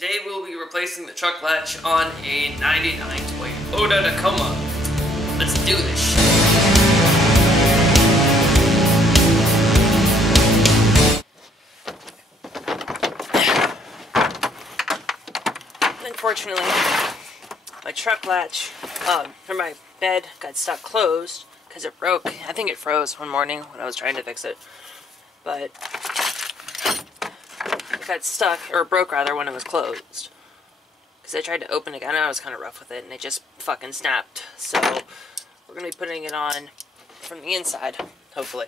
Today we'll be replacing the truck latch on a 99 Toyota Tacoma. Let's do this shit. Unfortunately, my truck latch for my bed got stuck closed because it broke. I think it froze one morning when I was trying to fix it. But it got stuck, or broke rather, when it was closed. Because I tried to open it again, and I was kind of rough with it, and it just fucking snapped. So we're going to be putting it on from the inside, hopefully.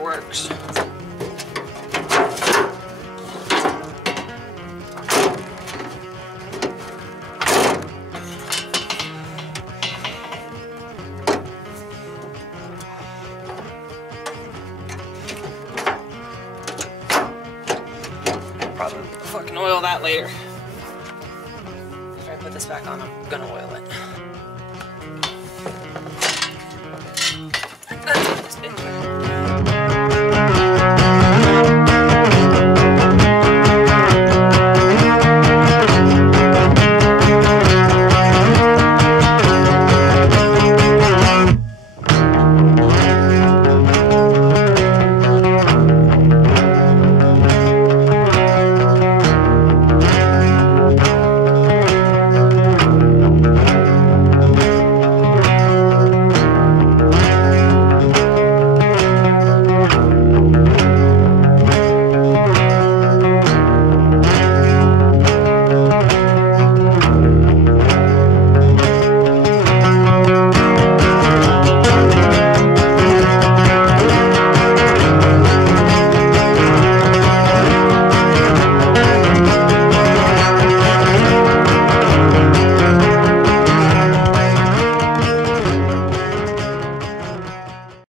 Works. Probably fucking oil that later. After I put this back on, I'm gonna oil it.